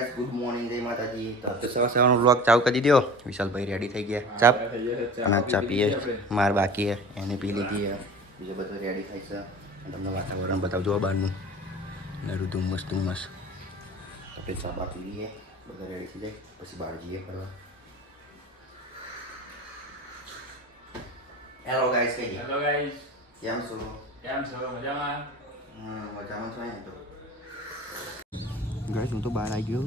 Guys good morning જય માતાજી તો સવાર સવારનો વ્લોગ ચાલુ કરી દો વિશાલભાઈ રેડી થઈ ગયા. ચા? અને ચા પીએ. માર બાકી હે. એને પી લીધી હે. બીજો બધો રેડી થાય છે. તમને વાતાવરણ બતાવજો આ બહારનું. નરું ધુમ્મસ ધુમ્મસ તો આપણે ચા બા પી લઈએ. બધા રેડી થઈ જાય. પછી બહાર જઈએ ફરવા. હેલો ગાઈસ કઈ હેલો ગાઈસ કેમ છો? કેમ છો? મજામાં? હમ, મજામાં છો ને તો. ગાઈસ હું તો બહાર આવી ગયો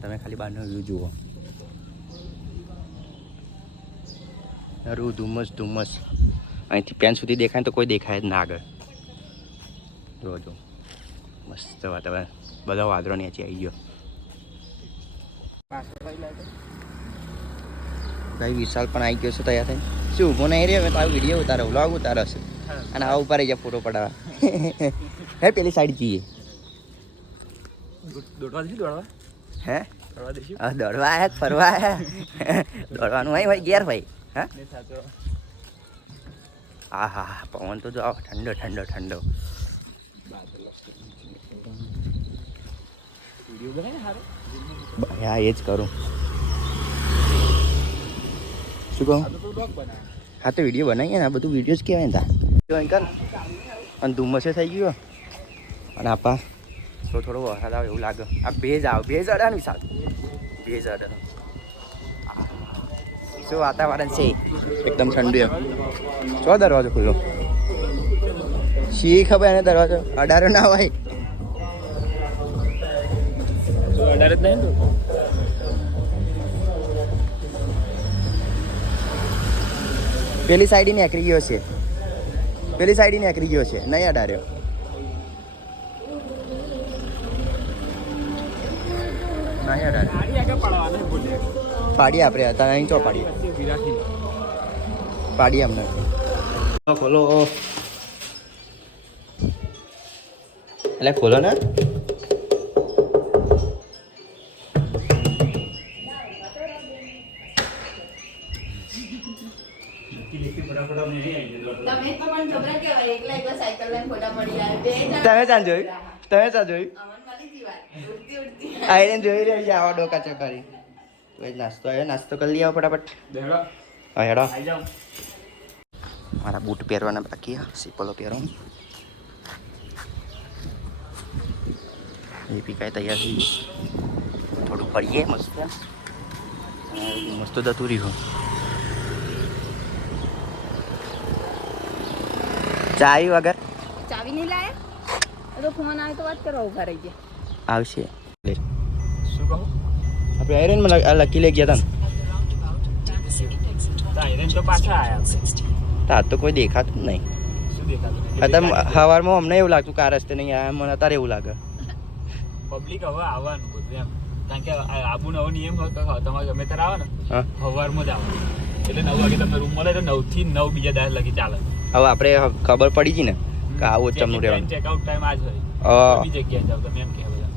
તમે ખાલી બહારનો વ્યૂ જુઓ અરું ધુમ્મસ ધુમ્મસ અહીંથી પેન સુધી દેખાય તો કોઈ દેખાય જ ના આગળ જો જો મસ્ત વાતાવરણ બધા વાદળો નીચે આવી ગયો ભાઈ વિશાલ પણ આવી ગયો છે તૈયાર થઈને શું ઊભો નહીં રહ્યો તારો વીડિયો ઉતારો વ્લોગ ઉતારો છે અને આ ઉપર જ ફોટો પડાવવા હે પેલી સાઈડ જઈએ દોડવા હે? આયા ફરવા આયા દોડવાનું હોય ભાઈ ઘેર ભાઈ હા? હા હા પવન તો જો ઠંડો ઠંડો ઠંડો. હા એ જ કરું. શું કહું? હા તો વીડિયો બનાવીએ ને આ બધું વીડિયો જ કહેવાય ને તા. અંકલ અને ધુમ્મસે થઈ ગયો અને આપા તો થોડો વરસાદ આવે એવું લાગે. આ ભેજ આવે ભેજ અડે ને વિશાલ ભેજ અડે. શું વાતાવરણ છે? એકદમ ઠંડુ એમ. છો દરવાજો ખુલ્લો. શી ખબર એને દરવાજો? અડારો ના હોય. તો અડાર જ નહીં પેલી સાઈડ નીકળી ગયો છે. પેલી સાઈડ નીકળી ગયો છે. નહીં અડાર્યો. બોલે પાડીએ આપણે હતા અહીં ચો પાડીએ? પાડી પાડીએ અમને. ખોલો. એટલે ખોલો ને. તમે ચાલ પડી જાય તમે ચાલ જોયું? આઈને જોઈ રહી છે આવા ડોકા ચકારી. ભાઈ નાસ્તો આવ્યો નાસ્તો કરી લઈ આવો ફટાફટ. હા હેડો. મારા બૂટ પહેરવાના બાકી છે સિપલો પહેરો એ પીકાય તૈયાર થઈ. થોડું ફરીએ મસ્ત. મસ્ત જતું રહ્યું ચા આવી વગર? ચાવી નહીં લાયા? તો ફોન આવે તો વાત કરવા ઊભા રહી ગયા. આવશે. શું કહું? આપણે આયરનમાં લખી લઈ ગયા તો આયરન તો પાછા હતા તાર તો કોઈ દેખાતું નહીં. અત્યારે સવારમાં અમને એવું લાગતું કે આ રસ્તે નહીં આવ્યા મને અત્યારે એવું લાગે. પબ્લિક હવે આવવાનું બધું એમ. કારણ કે આ આબુ નવો નિયમ હતો તમારે ગમે ત્યારે આવે ને સવારમાં જ આવવાનું. એટલે નવ વાગે તમને રૂમ મળે તો નવથી નવ બીજા દાસ લગી ચાલે. હવે આપણે ખબર પડી ગઈ ને કે આવું ચમનું રહેવાનું. ચેકઆઉટ ટાઈમ આજ હોય. બીજી જગ્યાએ જાવ તમે એમ કહે બધા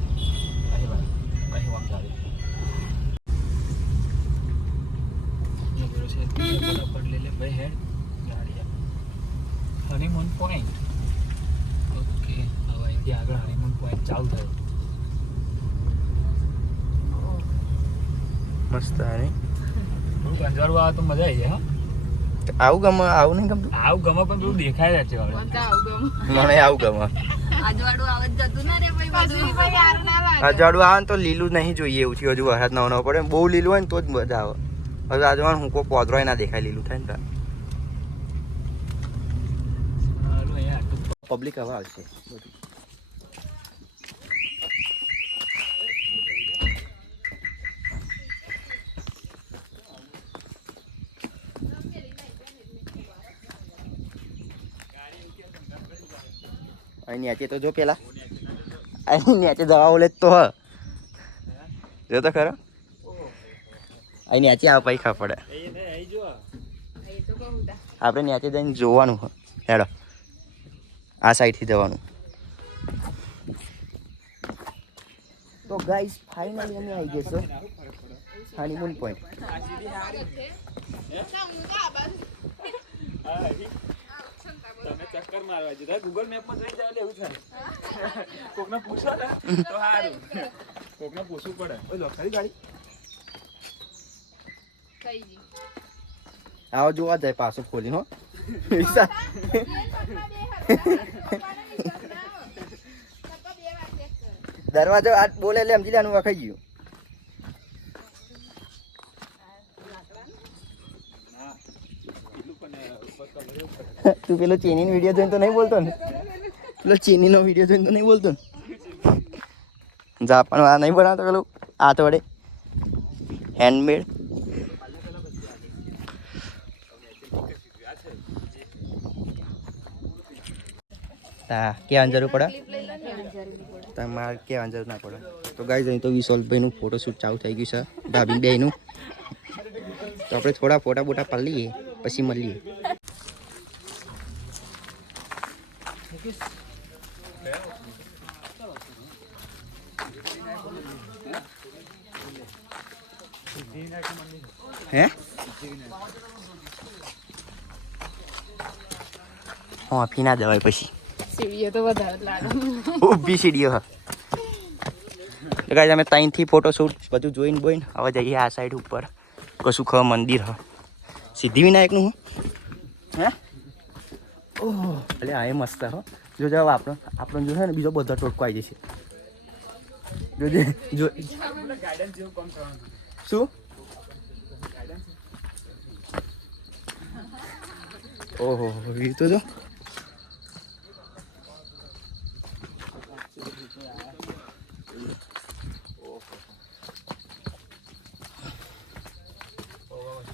અહીં વાત અહીં વાંક ચાલે ફટાફટ લઈ લે ભાઈ હેડ ગાડી હનીમૂન પોઈન્ટ ઓકે હવે અહીંથી આગળ હનીમૂન પોઈન્ટ ચાલુ થયો. મસ્ત આવે બહુ કંજારું આવે તો મજા આવી જાય હા. આવું ગમે આવું નહીં ગમતું? આવું ગમે પણ પેલું દેખાય છે હવે. મને આવું ગમે. આજવાડું આવત જતું ના રે ભાઈ બધું. ભાઈ યાર ના લાગે. અજાડું આવે ને તો લીલું નહીં જોઈએ એવું થયું. હજુ વરસાદ નવો નવો પડે બહુ લીલું હોય ને તો જ મજા આવે. હવે આજવાનું હું કોઈ પોદરો ના દેખાય લીલું થાય ને તો સારું અહીંયા આટલું પબ્લિક હવે આવશે બધું. અહીં નીચે તો જો પેલા. અહીં નીચે દવા ઓલે તો હ. જો તો ખરો. અહીં નીચે આવ પછી ખબર પડે આપણે નીચે જઈને જોવાનું. હેડો. આ સાઈડથી જવાનું. તો ગાઈસ ફાઇનલી અમે આવી ગયા છે. હનીમૂન પોઈન્ટ તમે ચક્કર મારવા જતા. ગૂગલ મેપમાં જોઈ જાવ એવું થાય. કોકને પૂછો ને તો સારું. કોકને પૂછવું પડે. ઓય ગાડી? આવો જોવા જાય પાછું ખોલીને હો વિશાલ બેન પપ્પા બે હતા. પપ્પાને વિશ્વાસ ના આવે. પપ્પા બે વાર check કરે. દરવાજો આ બોલે એટલે સમજી લેવાનું, વખાઈ ગયું. પણ તું પેલો ચીનીનો વીડિયો જોઈને તો નહીં બોલતો ને? પેલો ચીનીનો વીડિયો જોઈને તો નહીં બોલતો ને? જાપાન વાળા નહીં બનાવતો પેલું? હાથ વડે હેન્ડમેડ હા ક્યાં જરૂર પડે? Clip લઈ લો ને પડે. તમારે ક્યાં જરૂર ના પડે. તો ગાઈઝ અહીં તો વિશોલભાઈનું ફોટોશૂટ ચાલુ થઈ ગયું છે ભાભી બેનું તો આપણે થોડા ફોટા બોટા પાડી લઈએ, પછી મળીએ. હે? હા ફી ના જવાય પછી. સીડીઓ. તો ગાઈઝ અમે ત્યાંથી ફોટોશૂટ બધું જોઈને બોઈને હવે જઈએ આ સાઈડ ઉપર. કશું ખ, મંદિર હ. સિદ્ધિવિનાયકનું હું. ઓહ એટલે આ એ મસ્ત હો. જો જાવ આપણો આપણો જો છે ને, બીજો બધો ટોટકો આવી જશે. જોજે જો શું? ઓહો, એ તો જો.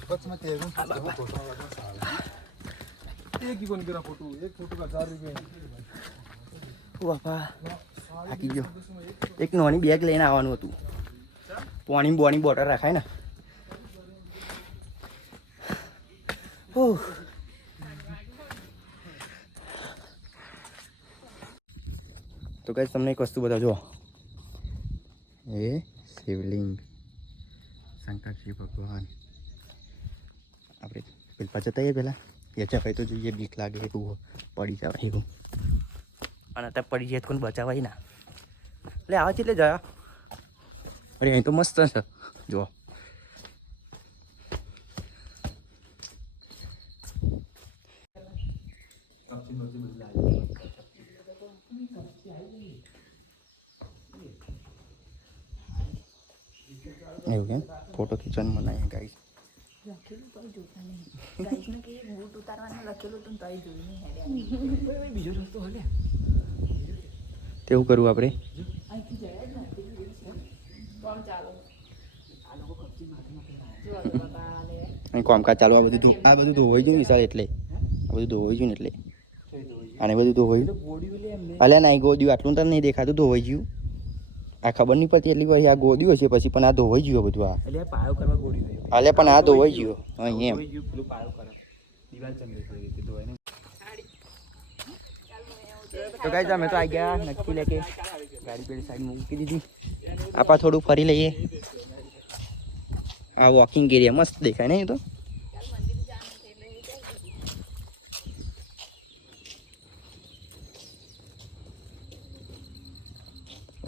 કચ્છમાં થાકી ગયો. એક નોની બેગ લઈને આવવાનું હતું. પાણી બોણી બોટલ રાખાય ને. ઓહ. તો કઈ તમને એક વસ્તુ બતાવજો. એ શિવલિંગ. શંકરજી ભગવાન. આપણે પેલા જતા આવીએ પહેલાં યચા ભાઈ તો જોઈએ બીક લાગે એવું પડી જવાય. એવું અને અત્યારે પડી જાય તો બચાવાય ના. એટલે આવે છે એટલે જયા? અરે અહીં તો મસ્ત છે. જુઓ. એવું કેમ ફોટો ખીચવાનું મનાય ગાઈસ લખેલું તો જોતા નહીં. ગાઈસને કે બૂટ ઉતારવાનું લખેલું તો તોય જોઈ નહીં હેડ્યા બીજો રસ્તો હલે. તેવું કરવું આપણે? અહીંથી જયા જ નથી કોણ ચાલો? અહીં કામકાજ ચાલુ આ બધું આ બધું ધોવાઈ ગયું વિશાળ એટલે. આ બધું ધોવાઈ જયું ને એટલે. આને બધું ધોવાયું અલ્યા ના ગોદ્યું આટલું તને નહીં દેખાતું ધોવાઈ ગયું. આ ખબર નહીં પડતી એટલી વાર આ ગોદ્યું હશે પછી પણ આ ધોવાઈ ગયો બધું આ. એટલે પાયો કરવા ગોડી વેલે અલ્યા પણ આ ધોવાઈ ગયું. અહીં એમ. પેલું પાયો કરે દિવાલ ચંદ્ર કરી દીધી તો તો ગાઈઝ અમે તો આવી ગયા નક્કી લેકે ગાડી પેલી સાઈડ મૂકી દીધી. આપા થોડું ફરી લઈએ. આ વોકિંગ એરિયા મસ્ત દેખાય નહીં તો.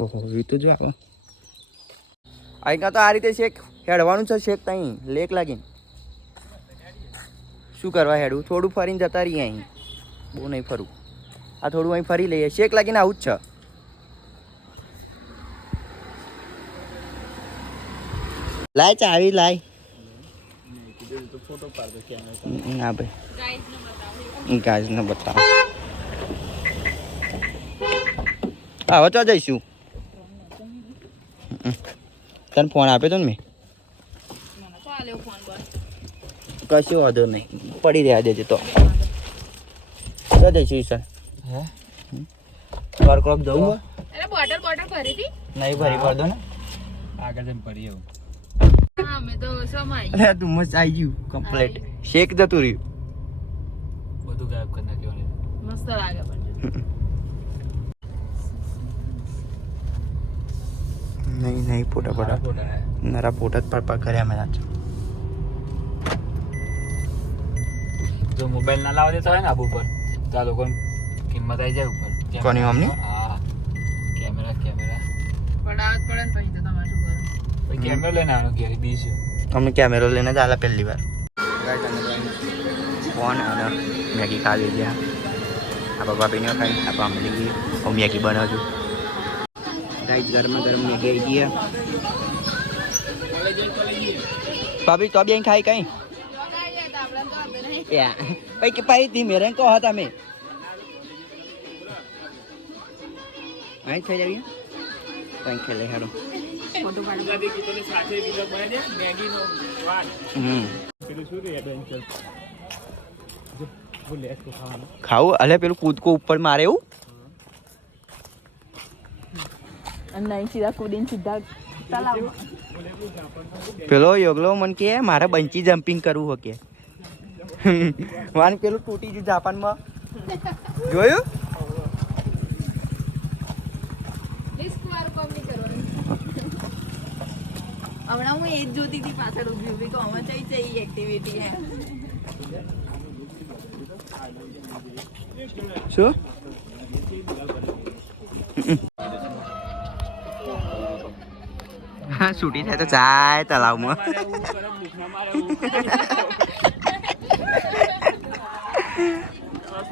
ઓહો એ તો જો આવો. અહીંયા તો આ રીતે શેક હેડવાનું છે, શેક ત્યાં લેક લાગીને. શું કરવા હેડવું થોડું ફરીને જતા રહીએ અહીં. બહુ નહીં ફરું. આ થોડું અહીં ફરી લઈએ. શેક લાગીને આવું જ છે. લાય ચાવી, લાય. ના ભાઈ. બતાવો. ગાજને બતાવો. હવે જઈશું. તને ફોન આપ્યો તો ને મેં? મને ફોન પર કશું વાંધો નહીં. પડી રહ્યા દેજે તો. તો જઈશું સર હે? બાર ક્રોક જવું હોય? બોટલ બોટલ ભરી હતી નહીં ભરી ભર દો ને. આગળ જઈને પડી આવું. હા મેં તો સમાઈ અરે તું મસ્ત આવી ગયું કમ્પ્લીટ શેક જતું રહ્યું. બધું ગાયબ કરી નાખ્યું મસ્ત લાગે પણ. નહીં નહીં ફોટા ફોટા મારા નરા ફોટા જ પાડ કર્યા મેં આજ જો મોબાઈલ ના લાવવા દેતા હોય ને આબુ પર તો આ લોકોને કિંમત આવી જાય ઉપર. કોની મમ્મી? હા કેમેરા કેમેરા. પડાવત પડે ને પછી તો તમારે કેમેરો લઈને આવો ઘેર બીજો. અમે કેમેરો લઈને જ આલા પહેલી વાર. ફોન અને મેગી ખાવી ગયા. આ પપ્પા પીને ખાઈ આ પામલી ગઈ હું મેગી બનાવું છું. ગાઈસ ગરમ ગરમ મેગી આવી ગયા ભાભી તો બેન ખાઈ કઈ યા પૈ કે પાઈ તી મેરે કહો તમે અહીં થઈ જાવી કઈ ખેલે હેડો ફોટો પાડો ગુજરાતી ગીતોની સાથે બીજો બને છે મેગીનો સ્વાદ હમ પેલું શું રે એડવેન્ચર જો ભૂલે તો ખાવાનું ખાવું અલે પેલું કૂદકો ઉપર મારે એવું અને નહીં સીધા કૂદીને સીધા પેલો યોગલો મને કે મારે બંચી જમ્પિંગ કરવું હકે વાન પેલું તૂટી ગયું જાપાનમાં. જોયું? હમણાં હું એ જ જોતી હતી પાછળ ઊભી ઊભી તો આમાં કઈ જઈ એક્ટિવિટી હે શું? છૂટી થાય તો જાય તલાવમાં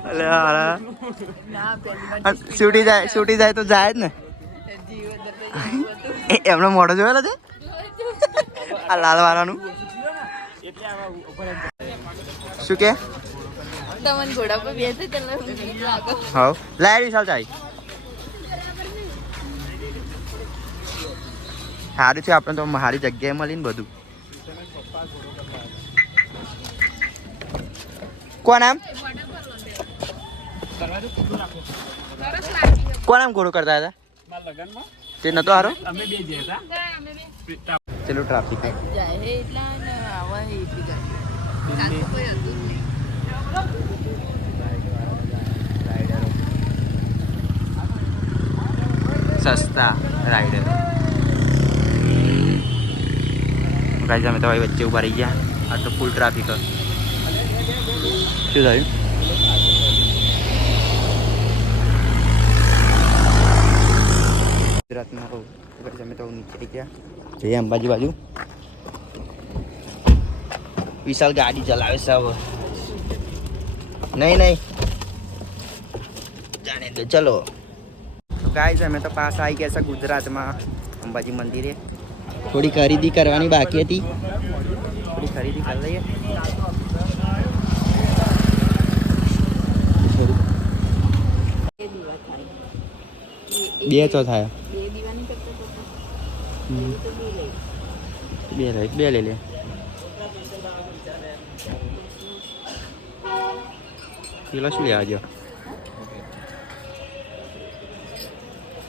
અલે હારા છૂટી જાય છૂટી જાય તો જાય જ ને એમનો મોઢો જોયેલો છે આ લાલ વાળાનું શું કે તમને ઘોડા પર બેસે એટલે બીક લાગે હવ લાય વિશાલ ચાઈ સારું છે, આપણે તો સારી જગ્યાએ મળીને બધું. કોણ આમ? કોણ આમ ઘોડો કરતા હતા? તે નતો હારો? અમે બે ગયા હતા ચલો ટ્રાફિક જાય હે એટલા ને આવા હે એટલી ગાડી કાલ તો કોઈ હતું જ નહીં સસ્તા રાઈડર ગાઈઝ અમે તો હવે વચ્ચે ઊભા રહી ગયા આ તો ફૂલ ટ્રાફિક શું થયું ગુજરાતમાં રહું ગાઈઝ અમે તો નીચે આવી ગયા જઈએ અંબાજી બાજુ વિશાલ ગાડી ચલાવે છે હવે નહીં નહીં જાણે તો ચલો તો ગાઈઝ અમે તો પાસ આવી ગયા છે ગુજરાતમાં અંબાજી મંદિરે થોડી ખરીદી કરવાની બાકી હતી. થોડી ખરીદી કરી લઈએ. બે દીવા થાય. બે તો થાય બે લઈ બે લઈ લે. પેલા શું લેવા ગયો?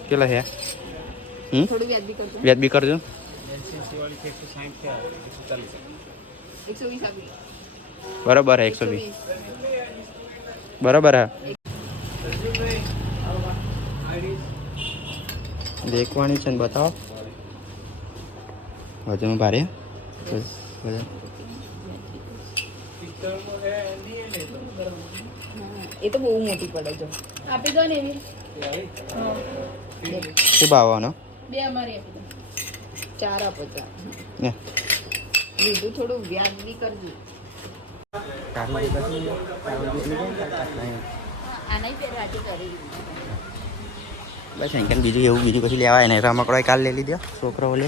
કેટલા છે વ્યાજબી કરજો. એનસીસી છે એકસો સાઠ છે એકસો ચાલીસ. એકસો વીસ બરાબર હે એકસો વીસ. બરાબર હા. દેખવાની છે ને બતાવો. વજન ભારે. બસ, વજન. એ તો બહુ મોટી પડે જો. આપી દો ને એવી. શું ભાવવાનો બે અમારી આપી દો. ચાર ને. લીધું થોડું વ્યાજબી કરજો. બસ અહીં બીજું એવું બીજું કશું લેવાય નહીં. રમકડો કાલ લઈ લીધો છોકરો લે.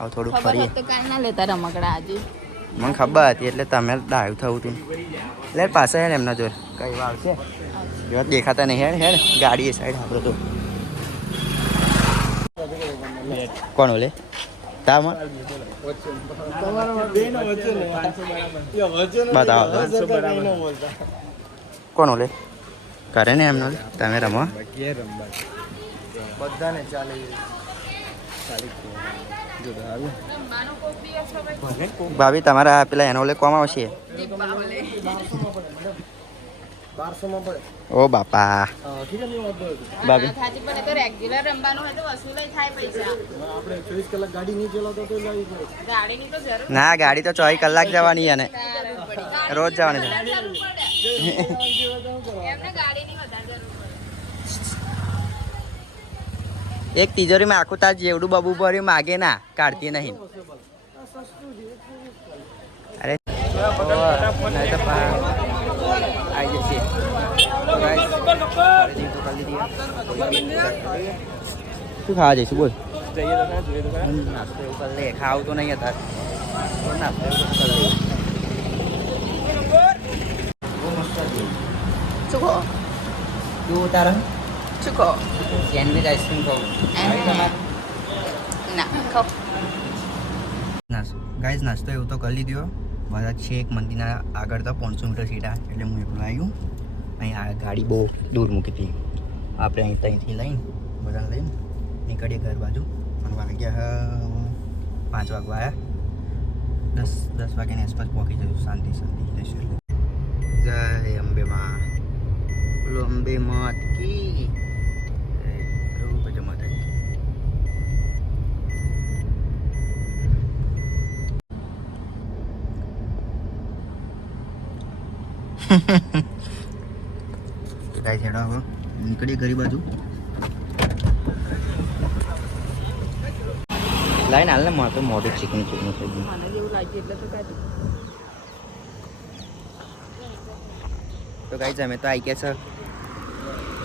આવ થોડુંક ફરી તો કાલ ના લેતા રમકડા આજે. મને ખબર હતી એટલે તમે ડાયું થવું હતું. લે પાસે હેડ એમના જોર કઈ વાર છે? જો દેખાતા નહીં હેડ હેડ ગાડી એ સાઈડ આપણો તો. કોણ ઓલે? તામ બતાવો કોણ ઓલે? કરે ને એમનો તમે રમો. બધાને ચાલે ભાભી તમારા પેલા એનો ઓલે કોમ આવશે? ઓ બાપા. ભાભી થાચી રેગ્યુલર રમવાનું હોય તો વસૂલ થાય પૈસા. ગાડીની તો જરૂર ના ગાડી તો ચોવીસ કલાક જવાની અને રોજ જવાની છે. એમને ગાડીની વધારે જરૂર એક તિજોરીમાં આખું તાજ જેવડું બબુ ભર્યું માગે ના કાઢતી નહીં. અરે આવી જશે તો guys, ખરીદી તો કરી લીધી. શું ખાવા જઈશું? બોલ. નાસ્તો એવું કરી લે ખાવું તો નહીં હતા નાસ્તો એવું કરી. લે બહુ મસ્ત હતું. ચૂકો તું તારા ચૂકો સેન્ડવિચ આઈસ્ક્રીમ ખાવું તમારે નાસ્તો. ગાઈઝ નાસ્તો એવું તો કરી લીધો બધા છેક મંદિરના આગળ તો પાંચસો મીટર સીટા એટલે હું એકલો આવ્યું અહીં આ ગાડી બહુ દૂર મૂકી હતી. આપણે અહીં ત્યાંથી લઈને બધાને લઈને નીકળીએ ઘર બાજુ. અને વાગ્યા પાંચ વાગવા આવ્યા. દસ દસ વાગ્યાની આસપાસ પહોંચી જઈશું શાંતિ શાંતિ. જઈશું જય અંબે માં બોલો અંબે માત કી. Ha ha છેડો હવે નીકળીએ ઘરી બાજુ લાઈન હાલ ને મારે તો મોઢું ચીકણું ચીકણું થઈ ગયું મને જેવું લાગ્યું એટલે તો કાઢી તો કાંઈ અમે તો આવી ગયા છે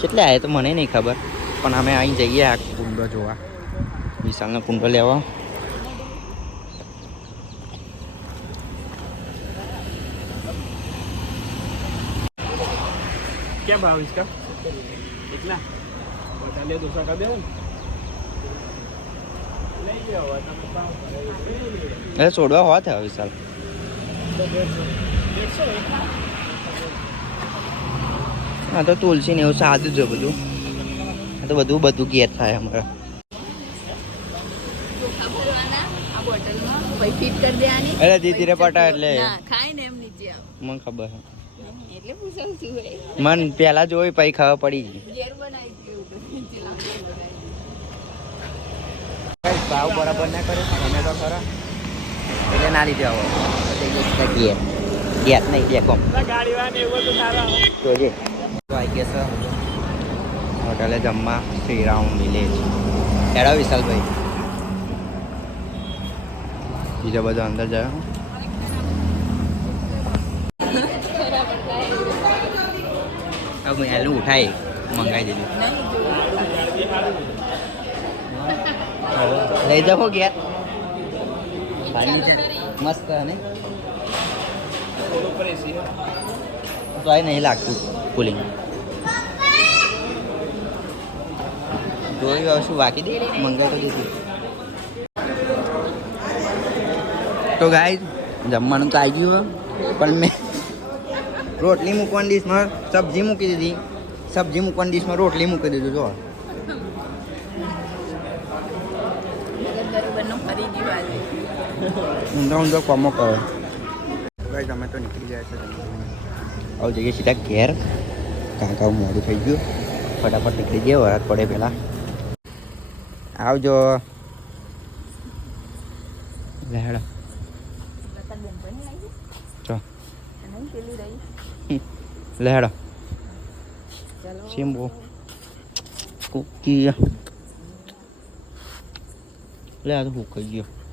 કેટલે આવ્યા તો મને નહીં ખબર પણ અમે અહીં જઈએ આ કુંડો જોવા વિશાલનો કુંડો લેવા क्या भाव इसका કેટલા બટાલિયા ઢોસા કરી. દેવું છોડવા હોવા થયા વિશાલ હા તો તુલસી ને એવું સાદું છે બધું. આ તો બધું બધું ગેર થાય અમારા. અરે દીદી રે પટા એટલે. મને ખબર છે. મન પહેલા જોઈ પછી ખબર પડી ગઈ. ઘેર બનાવી દીધું તો નીચે લાંબી ભાવ બરાબર ના કરે તમે તો ખરા. એટલે ના લીધે આવો. ઘેર ઘેર નહીં દેખો ને તો સારા જોજે તો આવી ગયા સર. હોટલે જમવા શ્રીરામ વિલેજ. એડા વિશાલભાઈ. બીજા બધા અંદર જાય હવે એનું ઉઠાય મંગાવી દીધું લઈ જાઓ ઘેર મસ્ત ને તો આ નહીં લાગતું કુલિંગ જોયું શું બાકી દે મંગાવી તો દીધું તો ગાય જમવાનું તો આવી ગયું પણ મેં રોટલી મૂકવાની ડીશમાં સબ્જી મૂકી દીધી. સબ્જી મૂકવાની ડીશમાં રોટલી મૂકી દીધું જો. ઊંધા ઊંધો કોમો કરો. ભાઈ તમે તો નીકળી ગયા છે. આવું જઈએ સીધા ઘેર. કાકા મોડું થઈ ગયું. ફટાફટ નીકળી ગયો વરાત પડે પહેલાં. આવજો. લેડ લતા બેનપણી આવી ચો અને પેલી રહી લેડ ચલો ચીંબો કુકી લે આ તો હું કહી ગયો